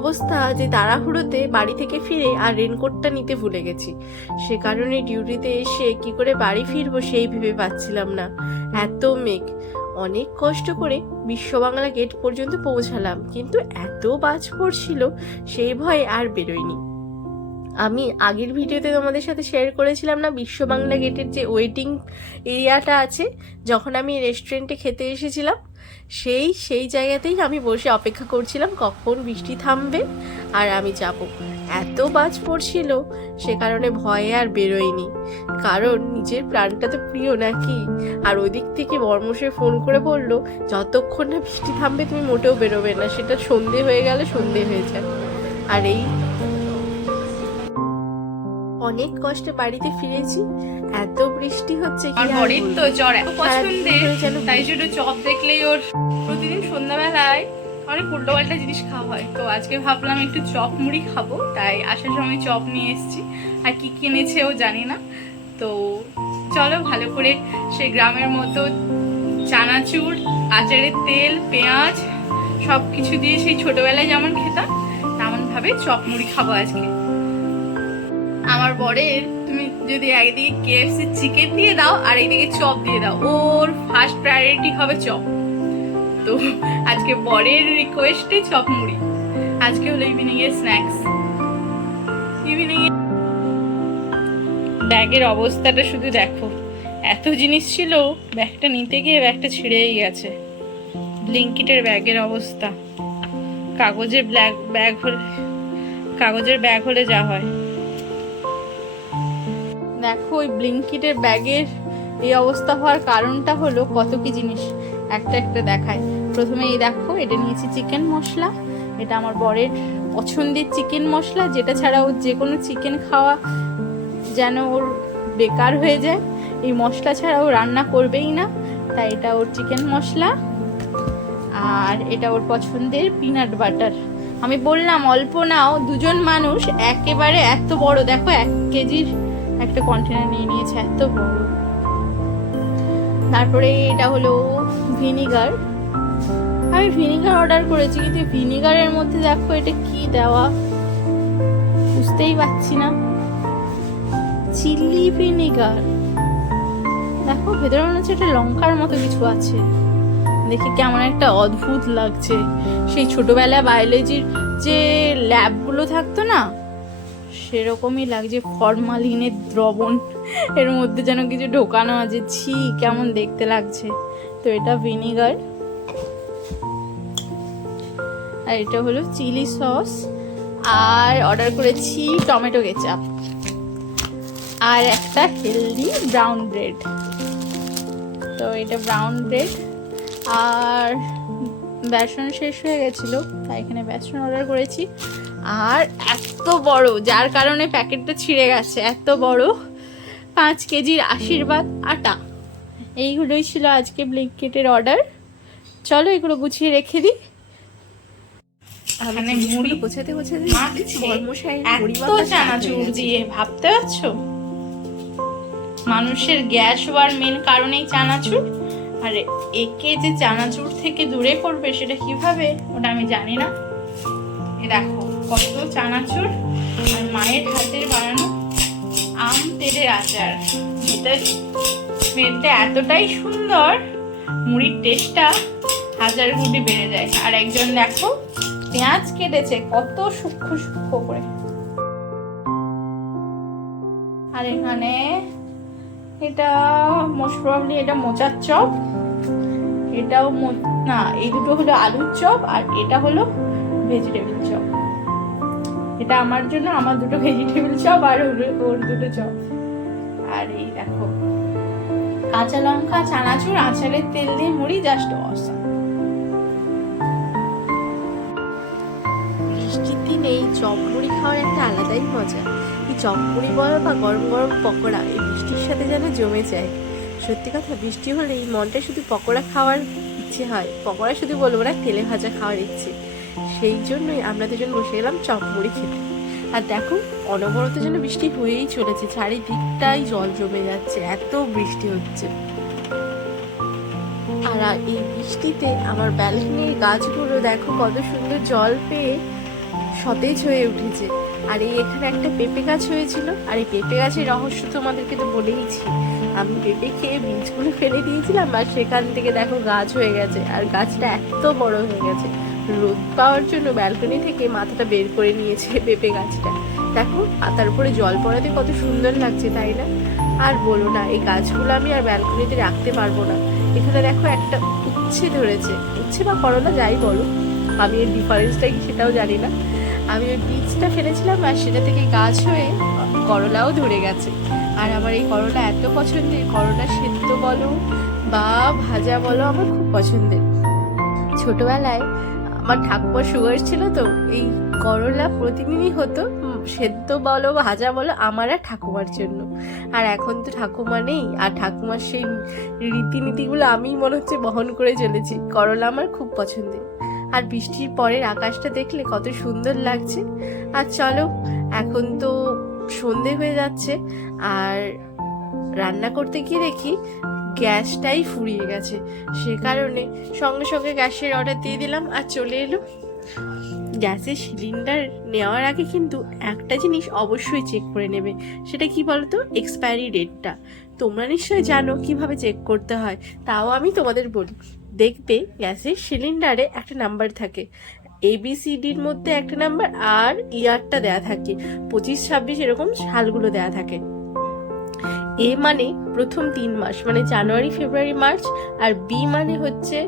অবস্থা যে তাড়াহুড়োতে বাড়ি থেকে ফিরে আর রেনকোটটা নিতে ভুলে গেছি। সে কারণে ডিউটিতে এসে কি করে বাড়ি ফিরবো সেই ভেবে পাচ্ছিলাম না। এত মেঘ, অনেক কষ্ট করে বিশ্ববাংলা গেট পর্যন্ত পৌঁছালাম, কিন্তু এত বাজ পড়ছিল সেই ভয়ে আর বেরোয়নি। আমি আগের ভিডিওতে তোমাদের সাথে শেয়ার করেছিলাম না, বিশ্ববাংলা গেটের যে ওয়েটিং এরিয়াটা আছে, যখন আমি রেস্টুরেন্টে খেতে এসেছিলাম সেই জায়গাতেই আমি বসে অপেক্ষা করছিলাম কখন বৃষ্টি থামবে আর আমি যাব। এত বাজ পড়ছিল সে কারণে ভয়ে আর বেরোয়নি, কারণ নিজের প্রাণটা তো প্রিয় নাকি। আর ওই দিক থেকে বর্মশাই ফোন করে বললো যতক্ষণ না বৃষ্টি থামবে তুমি মোটেও বেরোবে না, সেটা সন্ধে হয়ে গেলে সন্ধে হয়ে যায়। আর এই অনেক কষ্টে বাড়িতে ফিরেছি, এত বৃষ্টি হচ্ছে কি। আর বরের তো জ্বর এত পছন্দের, তাই জন্য চপ দেখলেই ওর প্রতিদিন সন্ধ্যাবেলায় অনেক উল্টোপাল্টা জিনিস খাওয়া হয়। তো আজকে ভাবলাম একটু চপ মুড়ি খাবো, তাই আসার সময় চপ নিয়ে এসেছি। আর কি কিনেছে ও জানি না। তো চলো ভালো করে সে গ্রামের মতো চানাচুর, আচারের তেল, পেঁয়াজ সব কিছু দিয়ে সেই ছোটবেলায় যেমন খেতাম তেমন ভাবে চপ মুড়ি খাবো আজকে। আমার বরের তুমি যদি একদিকে কেএফসি চিকেন দিয়ে দাও আর একদিকে চপ দিয়ে দাও, ওর ফার্স্ট প্রায়োরিটি হবে চপ। তো আজকে বরের রিকোয়েস্টে চপ মুড়ি। আজকে হলো ইভিনিং এর স্ন্যাক্স। ইভিনিং এর ব্যাগের অবস্থাটা শুধু দেখো, এত জিনিস ছিল, ব্যাগটা নিতে গিয়ে ব্যাগটা ছিঁড়েই গেছে। ব্লিঙ্কিটের ব্যাগের অবস্থা, কাগজের ব্যাগ হলে যা হয়। দেখো ওই ব্লিঙ্কিটের ব্যাগের এই অবস্থা হওয়ার কারণটা হলো কত কি জিনিস একটা একটা দেখায়। প্রথমে এই দেখো, এটা নিয়েছি চিকেন মশলা। এটা আমার বরের পছন্দের চিকেন মশলা, যেটা ছাড়া ওর যে কোনো চিকেন খাওয়া যেন ওর বেকার হয়ে যায়। এই মশলা ছাড়া ও রান্না করবেই না, তাই এটা ওর চিকেন মশলা। আর এটা ওর পছন্দের পিনাট বাটার। আমি বললাম অল্প নাও, দুজন মানুষ একেবারে এত বড়, দেখো 1 কেজির একটা কন্টেনার নিয়ে নিয়েছে, এত বড়। তারপরে এটা হলো ভিনিগার। আমি ভিনিগার অর্ডার করেছি, কিন্তু ভিনিগারের মধ্যে দেখো এটা কি দেওয়া বুঝতেই পারছি না। চিলি ভিনিগার, দেখো ভেতরে মনে হচ্ছে একটা লঙ্কার মতো কিছু আছে। দেখে কেমন একটা অদ্ভুত লাগছে। সেই ছোটবেলায় বায়োলজির যে ল্যাবগুলো থাকতো না, সেরকমই লাগছে। ফরমালিনের দ্রবণ এর মধ্যে যেন কিছু ঢোকানো আছে, ছি কেমন দেখতে লাগছে। তো এটা ভিনিগার, আর এটা হলো চিলি সস। আর অর্ডার করেছি টমেটো কেচাপ, আর একটা হেলদি ব্রাউন ব্রেড। তো এটা ব্রাউন ব্রেড। আর বেসন শেষ হয়ে গেছিলো, তাই এখানে বেসন অর্ডার করেছি। আর এত বড়, যার কারণে প্যাকেটটা ছিঁড়ে গেছে, এত বড় 5 কেজির আশীর্বাদ আটা। এইগুলোই ছিল আজকে ব্লিঙ্কিটের অর্ডার। চলো এগুলো গুছিয়ে রেখে দিই। মানে মুড়ি গোছাতে এত চানাচুর দিয়ে, ভাবতে পারছো মানুষের গ্যাস হওয়ার মেন কারণেই চানাচুর। আর একে যে চানাচুর থেকে দূরে করবে সেটা কিভাবে, ওটা আমি জানি না। এ দেখো কত চানাচুর, আর মায়ের হাতের বানানো আম তেলের আচার। এটা স্মেলটা এতটাই সুন্দর, মুড়ির টেস্টটা 1000 গুণে বেড়ে যায়। আর একজন দেখো পেঁয়াজ কেটেছে কত সূক্ষ্ম সূক্ষ্ম করে। আর এখানে এটা মোস্ট প্রবাবলি এটা মোচার চপ, এটাও না, এই দুটো হলো আলুর চপ, আর এটা হলো ভেজিটেবল চপ। এটা আমার জন্য, আমার দুটো ভেজিটেবল চপ, আর ওর দুটো চপ। আর এই দেখো কাঁচা লঙ্কা, চানাচুর, আচারের তেল দিয়ে মুড়ি, জাস্ট অসাম। বৃষ্টির দিনে এই চপ মুড়ি খাওয়ার একটা আলাদাই মজা। এই চপ মুড়ি বলো বা গরম গরম পকোড়া, এই বৃষ্টির সাথে যেন জমে যায়। সত্যি কথা, বৃষ্টি হলে এই মনটা শুধু পকোড়া খাওয়ার ইচ্ছে হয়। পকোড়া শুধু বলবো না, তেলে ভাজা খাওয়ার ইচ্ছে। সেই জন্যই আমরা দুজন বসে গেলাম চপ মুড়ি খেতে। আর দেখো অনবরত যেন বৃষ্টি হয়েই চলেছে, চারিদিকটাই জল জমে যাচ্ছে, এত বৃষ্টি হচ্ছে। আর এই বৃষ্টিতে আমার ব্যালকনির গাছগুলো দেখো কত সুন্দর জল পেয়ে সতেজ হয়ে উঠেছে। আর এই এখানে একটা পেঁপে গাছ হয়েছিল, আর এই পেঁপে গাছের রহস্য তোমাদেরকে তো বলেইছি। আমি পেঁপে খেয়ে বীজগুলো ফেলে দিয়েছিলাম, আর সেখান থেকে দেখো গাছ হয়ে গেছে, আর গাছটা এত বড় হয়ে গেছে। রোদ পাওয়ার জন্য ব্যালকনি থেকে মাথাটা বের করে নিয়েছে পেঁপে গাছটা। দেখো পাতার উপরে জল পড়াতে কত সুন্দর লাগছে, তাই না? আর বলো না, এই গাছগুলো আমি আর ব্যালকনিতে রাখতে পারবো না। এখানে দেখো একটা উচ্ছে ধরেছে, উচ্ছে বা করলা যাই বলো, আমি এর ডিফারেন্সটা কি সেটাও জানি না। আমি ওই বীজটা ফেলেছিলাম, আর সেটা থেকে গাছ হয়ে করলাও ধরে গেছে। আর আমার এই করলা এত পছন্দের, করলা সেদ্ধ বলো বা ভাজা বলো আমার খুব পছন্দের। ছোটবেলায় আমার ঠাকুমার সুগার ছিল, তো এই করলা প্রতিদিনই হতো, সেদ্ধ বলো ভাজা বলো আমার আর ঠাকুমার জন্য। আর এখন তো ঠাকুমা নেই, আর ঠাকুমার সেই রীতিনীতিগুলো আমি মনে হচ্ছে বহন করে চলেছি। করলা আমার খুব পছন্দের। আর বৃষ্টির পরের আকাশটা দেখলে কত সুন্দর লাগছে। আর চলো, এখন তো সন্ধে হয়ে যাচ্ছে, আর রান্না করতে গিয়ে দেখি গ্যাসটাই ফুরিয়ে গেছে। সে কারণে সঙ্গে সঙ্গে গ্যাসের অর্ডার দিয়ে দিলাম, আর চলে এলো। গ্যাসের সিলিন্ডার নেওয়ার আগে কিন্তু একটা জিনিস অবশ্যই চেক করে নেবে। সেটা কি বলতো? এক্সপায়ারি ডেটটা। তোমরা নিশ্চয়ই জানো কিভাবে চেক করতে হয়, তাও আমি তোমাদের বলি। দেখবে গ্যাসের সিলিন্ডারে একটা নাম্বার থাকে, ABCDর মধ্যে একটা নাম্বার, আর ইয়ারটা দেয়া থাকে, 25, 26 এরকম সালগুলো দেয়া থাকে। A মানে প্রথম 3 মাস, মানে জানুয়ারি, ফেব্রুয়ারি, মার্চ, আর B মানে হচ্ছে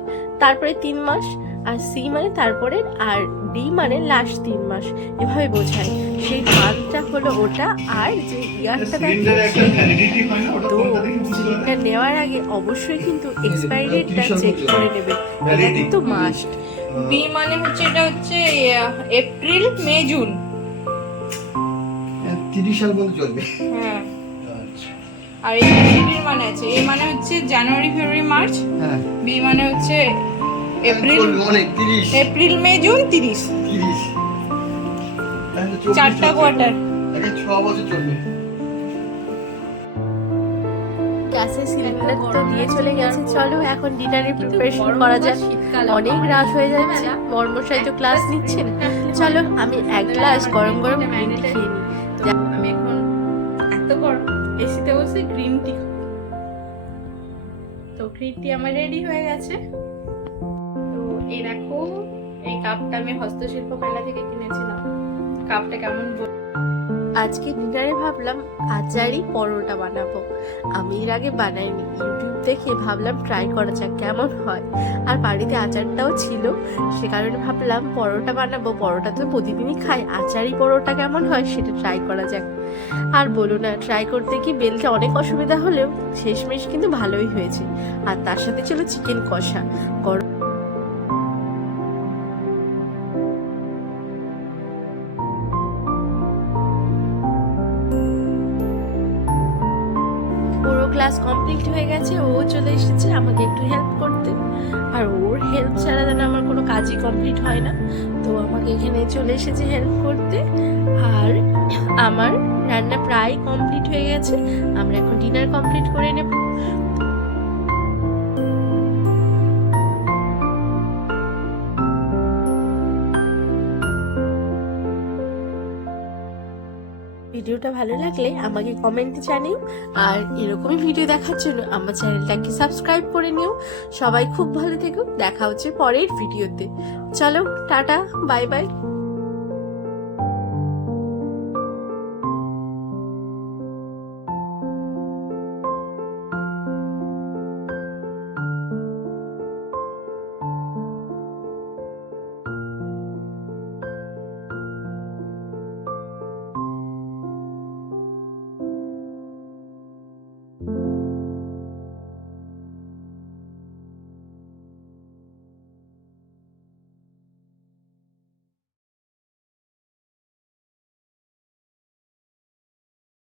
তারপরে 3 মাস, আর C মানে তারপরে, আর D মানে লাস্ট 3 মাস। এভাবে বোঝায়। সেই মান্থটা হলো ওটা, আর যে ইয়ারটা তো সিলিন্ডার নেওয়ার আগে অবশ্যই কিন্তু এক্সপায়ারি ডেটটা চেক করে নেবে, এটা কিন্তু মাস্ট। বি মানে হচ্ছে, এটা হচ্ছে এপ্রিল, মে, জুন, 30 সাল পর্যন্ত চলবে। হ্যাঁ। আর এর মানে আছে, এ মানে হচ্ছে জানুয়ারি, ফেব্রুয়ারি, মার্চ, হ্যাঁ, বি মানে হচ্ছে এপ্রিল, অনেক 30 এপ্রিল, মে, জুন, 30, 30 চারটা কোয়ার্টার। আগে 6 বছর চলবে। গ্যাসের সিলিন্ডার তো দিয়ে চলে গেছে। চলো এখন ডিনারের প্রিপারেশন করা যাক। অনেক রাত হয়ে যাচ্ছে, বর্মশাই তো ক্লাস নিচ্ছেন। চলো আমি এক গ্লাস গরম গরম গ্রিন টি খেয়ে নিই। তো আমি এখন এত গরম এসিতে বসে গ্রিন টি খাবো। তো গ্রিন টি আমার রেডি হয়ে গেছে। তো এই দেখো, এই কাপটা আমি হস্তশিল্প মেলা থেকে কিনেছিলাম। কাপটা কেমন আজকে ডিনারে ভাবলাম আচারি পরোটা বানাবো। আমি এর আগে বানাইনি, ইউটিউব দেখে ভাবলাম ট্রাই করা যাক কেমন হয়। আর বাড়িতে আচারটাও ছিল, সে কারণে ভাবলাম পরোটা বানাবো। পরোটা তো প্রতিদিনই খাই, আচারি পরোটা কেমন হয় সেটা ট্রাই করা যাক। আর বলো না, ট্রাই করতে গিয়ে বেলতে অনেক অসুবিধা হলেও শেষমেশ কিন্তু ভালোই হয়েছে। আর তার সাথে ছিল চিকেন কষা। পুরো ক্লাস কমপ্লিট হয়ে গেছে, ও চলে এসেছে আমাকে একটু হেল্প করতে। আর ওর হেল্প ছাড়া যেন আমার কোনো কাজই কমপ্লিট হয় না, তো আমাকে এখানে চলে এসেছে হেল্প করতে। আর আমার রান্না প্রায় কমপ্লিট হয়ে গেছে, আমরা এখন ডিনার কমপ্লিট করে নেব। ভিডিওটা ভালো লাগলে আমাকে কমেন্টে জানিও, আর এরকমই ভিডিও দেখার জন্য আমার চ্যানেলটাকে সাবস্ক্রাইব করে নিও। সবাই খুব ভালো থেকো, দেখা হচ্ছে পরের ভিডিওতে। চলো টাটা, বাই বাই।